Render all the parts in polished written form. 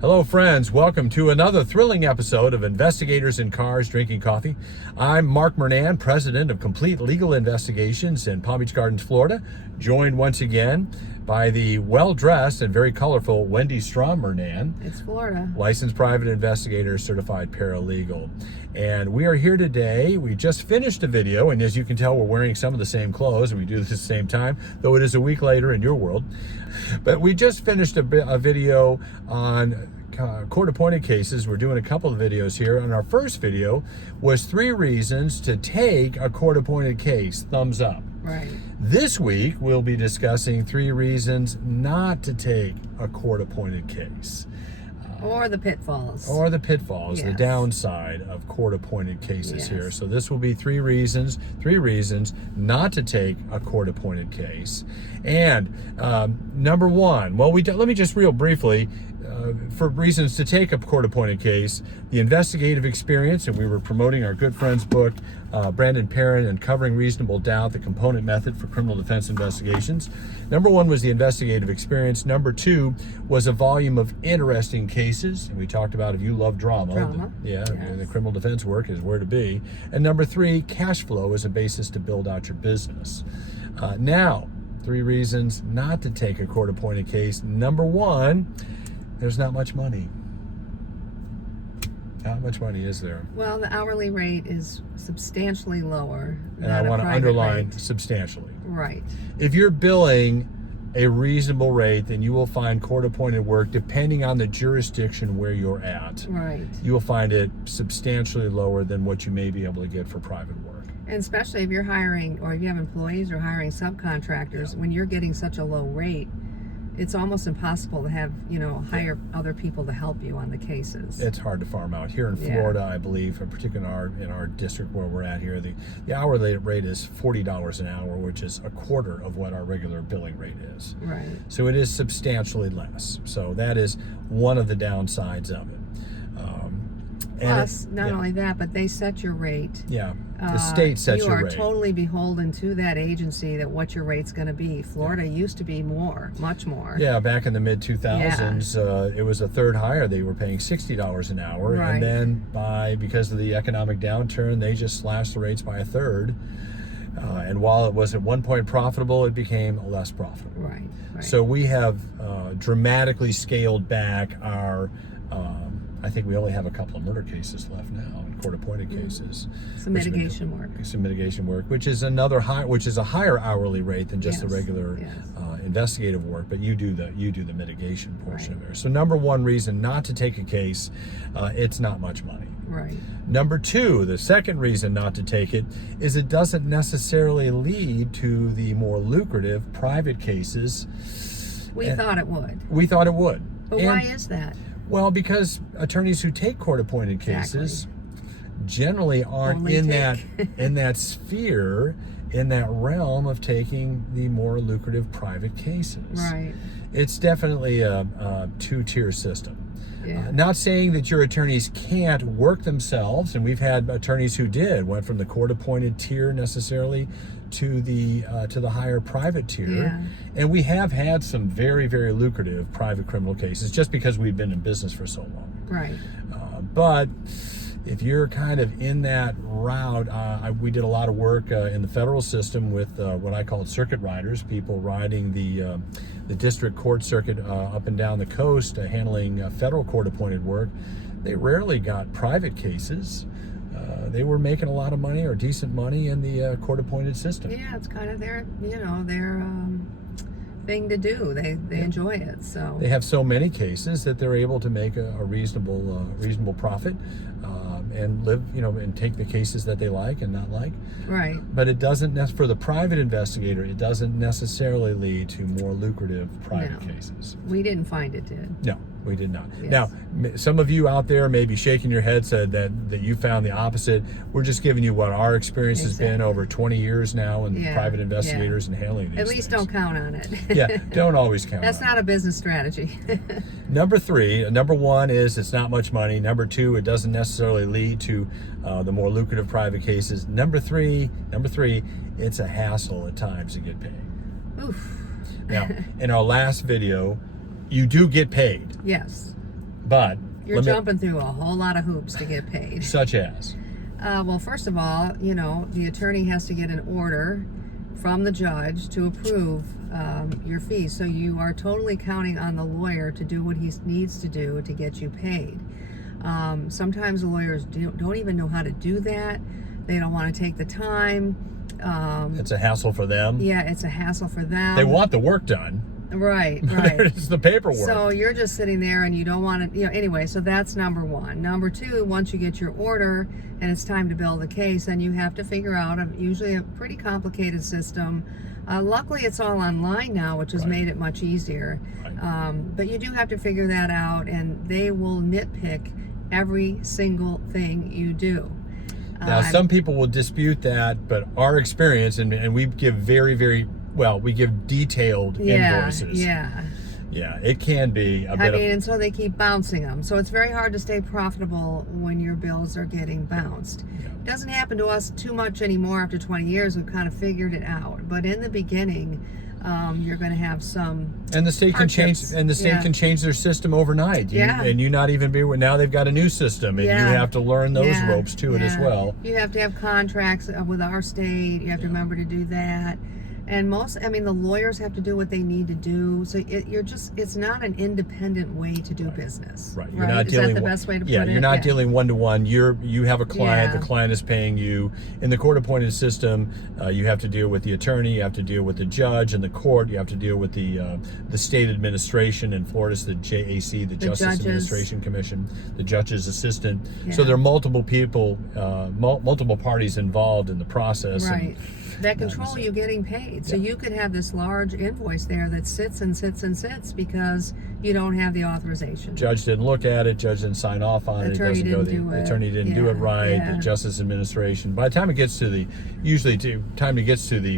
Hello friends, welcome to another thrilling episode of Investigators in Cars Drinking Coffee. I'm Mark Murnan, President of Complete Legal Investigations in Palm Beach Gardens, Florida, joined once again by the well-dressed and very colorful Wendy Strom Murnan. It's Florida. Licensed private investigator, certified paralegal. And we are here today. We just finished a video, and as you can tell, we're wearing some of the same clothes, and we do this at the same time, though it is a week later in your world. But we just finished a video on court-appointed cases. We're doing a couple of videos here, and our first video was 3 reasons to take a court-appointed case. Thumbs up. Right. This week, we'll be discussing 3 reasons not to take a court-appointed case. Or the pitfalls. Or the pitfalls, yes. The downside of court-appointed cases yes. here. So this will be 3 reasons not to take a court-appointed case. And number 1, well, let me just real briefly, for reasons to take a court-appointed case, the investigative experience, and we were promoting our good friend's book, Brandon Perrin, Uncovering Reasonable Doubt, the Component Method for Criminal Defense Investigations. Number 1 was the investigative experience. Number 2 was a volume of interesting cases, and we talked about if you love drama. Yes. The criminal defense work is where to be. And number 3, cash flow as a basis to build out your business. Now, 3 reasons not to take a court-appointed case. Number 1, there's not much money. Not much money, is there? Well, the hourly rate is substantially lower. And I want to underline substantially. Right. If you're billing a reasonable rate, then you will find court-appointed work, depending on the jurisdiction where you're at. Right. You will find it substantially lower than what you may be able to get for private work. And especially if you're hiring, or if you have employees or hiring subcontractors, when you're getting such a low rate, it's almost impossible to have, hire other people to help you on the cases. It's hard to farm out. Here in Florida, I believe, particularly in our district where we're at here, the hourly rate is $40 an hour, which is a quarter of what our regular billing rate is. Right. So it is substantially less. So that is one of the downsides of it. Plus, not only that, but they set your rate. Yeah, the state sets your rate. You are totally beholden to that agency that what your rate's going to be. Florida used to be more, much more. Yeah, back in the mid-2000s, it was a third higher. They were paying $60 an hour. Right. And then because of the economic downturn, they just slashed the rates by a third. And while it was at one point profitable, it became less profitable. Right. So we have dramatically scaled back our... I think we only have a couple of murder cases left now, court-appointed cases. Some mitigation work. Some mitigation work, which is a higher hourly rate than just the regular investigative work. But you do the mitigation portion of it. So number 1 reason not to take a case, it's not much money. Right. Number 2, the second reason not to take it is it doesn't necessarily lead to the more lucrative private cases. We thought it would. We thought it would. But why is that? Well, because attorneys who take court-appointed cases generally aren't in that sphere, in that realm of taking the more lucrative private cases. Right. It's definitely a 2-tier system. Yeah. Not saying that your attorneys can't work themselves, and we've had attorneys who went from the court-appointed tier necessarily to the higher private tier. Yeah. And we have had some very, very lucrative private criminal cases just because we've been in business for so long. Right. But if you're kind of in that route, we did a lot of work in the federal system with what I call circuit riders, people riding the district court circuit up and down the coast, handling federal court-appointed work. They rarely got private cases. They were making a lot of money or decent money in the court-appointed system. Yeah, it's kind of their thing to do. They enjoy it. So they have so many cases that they're able to make a reasonable profit and live, and take the cases that they like and not like. Right. But it doesn't for the private investigator, it doesn't necessarily lead to more lucrative private cases. We didn't find it did. No, we did not. Yes. Now, some of you out there may be shaking your head, said that you found the opposite. We're just giving you what our experience has been over 20 years now in private investigators and handling these At least things. don't count on it. Yeah, don't always count That's on not a business strategy. Number 1 is it's not much money. Number 2, it doesn't necessarily lead to the more lucrative private cases. Number three, it's a hassle at times to get paid. Oof. Now, in our last video, you do get paid. Yes. But you're jumping through a whole lot of hoops to get paid. Such as? Well, first of all, the attorney has to get an order from the judge to approve your fees. So you are totally counting on the lawyer to do what he needs to do to get you paid. Sometimes the lawyers don't even know how to do that. They don't want to take the time. It's a hassle for them. Yeah, it's a hassle for them. They want the work done. Right. It's the paperwork. So you're just sitting there and you don't want to, anyway, so that's number one. Number two, once you get your order and it's time to bill the case, then you have to figure out usually a pretty complicated system. Luckily, it's all online now, which has made it much easier. Right. But you do have to figure that out, and they will nitpick every single thing you do. Now, some people will dispute that, but our experience, and we give we give detailed invoices. Yeah, it can be a bit and so they keep bouncing them. So it's very hard to stay profitable when your bills are getting bounced. Yeah. It doesn't happen to us too much anymore after 20 years. We've kind of figured it out. But in the beginning, you're going to have some and the state hardships. can change their system overnight. And you not even be now they've got a new system, and you have to learn those ropes to it as well. You have to have contracts with our state. You have to remember to do that. And the lawyers have to do what they need to do. So it's not an independent way to do business. Right. You're not dealing. Is that the best way to put it? You're not dealing one-to-one. You have a client. The client is paying you. In the court-appointed system, you have to deal with the attorney. You have to deal with the judge and the court. You have to deal with the state administration. In Florida, it's the JAC, the Justice Administration Commission, the judge's assistant. Yeah. So there are multiple people, multiple parties involved in the process. Right. That control you getting paid. So you could have this large invoice there that sits and sits and sits because you don't have the authorization. Judge didn't look at it. Judge didn't sign off on it. Attorney didn't do it. Attorney didn't do it right. The Justice Administration. By the time it gets to the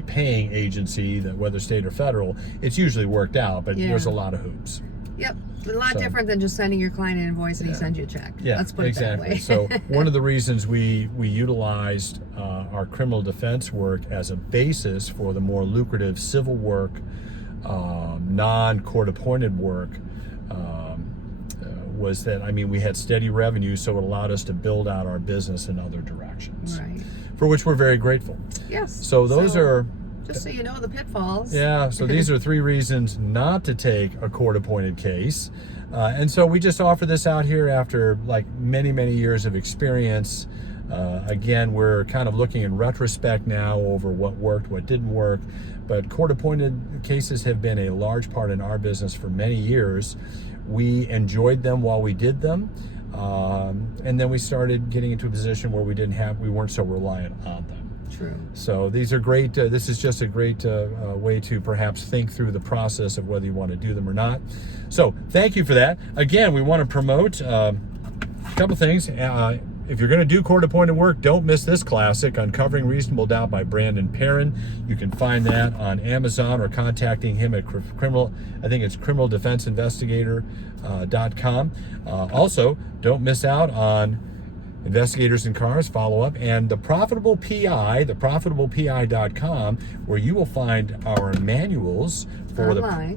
paying agency, whether state or federal, it's usually worked out. But there's a lot of hoops. Yep. A lot different than just sending your client an invoice and he sends you a check. Yeah, let's put it that way. So one of the reasons we utilized our criminal defense work as a basis for the more lucrative civil work, non-court appointed work, was that, we had steady revenue, so it allowed us to build out our business in other directions. Right. For which we're very grateful. Yes. So those are... Just so you know the pitfalls. Yeah, so these are 3 reasons not to take a court-appointed case. And so we just offer this out here after many, many years of experience. Again, we're kind of looking in retrospect now over what worked, what didn't work. But court-appointed cases have been a large part in our business for many years. We enjoyed them while we did them. And then we started getting into a position where we weren't so reliant on them. True. So these are great. This is just a great way to perhaps think through the process of whether you want to do them or not. So thank you for that. Again, we want to promote a couple things. If you're going to do court-appointed work, don't miss this classic, Uncovering Reasonable Doubt by Brandon Perrin. You can find that on Amazon or contacting him at criminaldefenseinvestigator.com. Also, don't miss out on Investigators in Cars follow-up, and the Profitable PI, theprofitablepi.com, where you will find our manuals for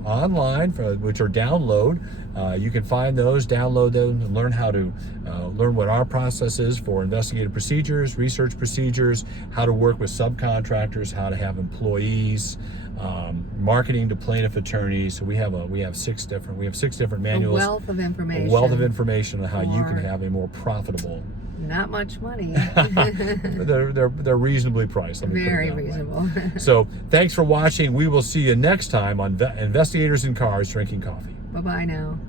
online, which are download. You can find those, download them, and learn how to learn what our process is for investigative procedures, research procedures, how to work with subcontractors, how to have employees, marketing to plaintiff attorneys. So we have 6 different manuals. A wealth of information on how you can have a more profitable. Not much money. they're reasonably priced. Let me Very put it that reasonable. way. So thanks for watching. We will see you next time on Investigators in Cars Drinking Coffee. Bye-bye now.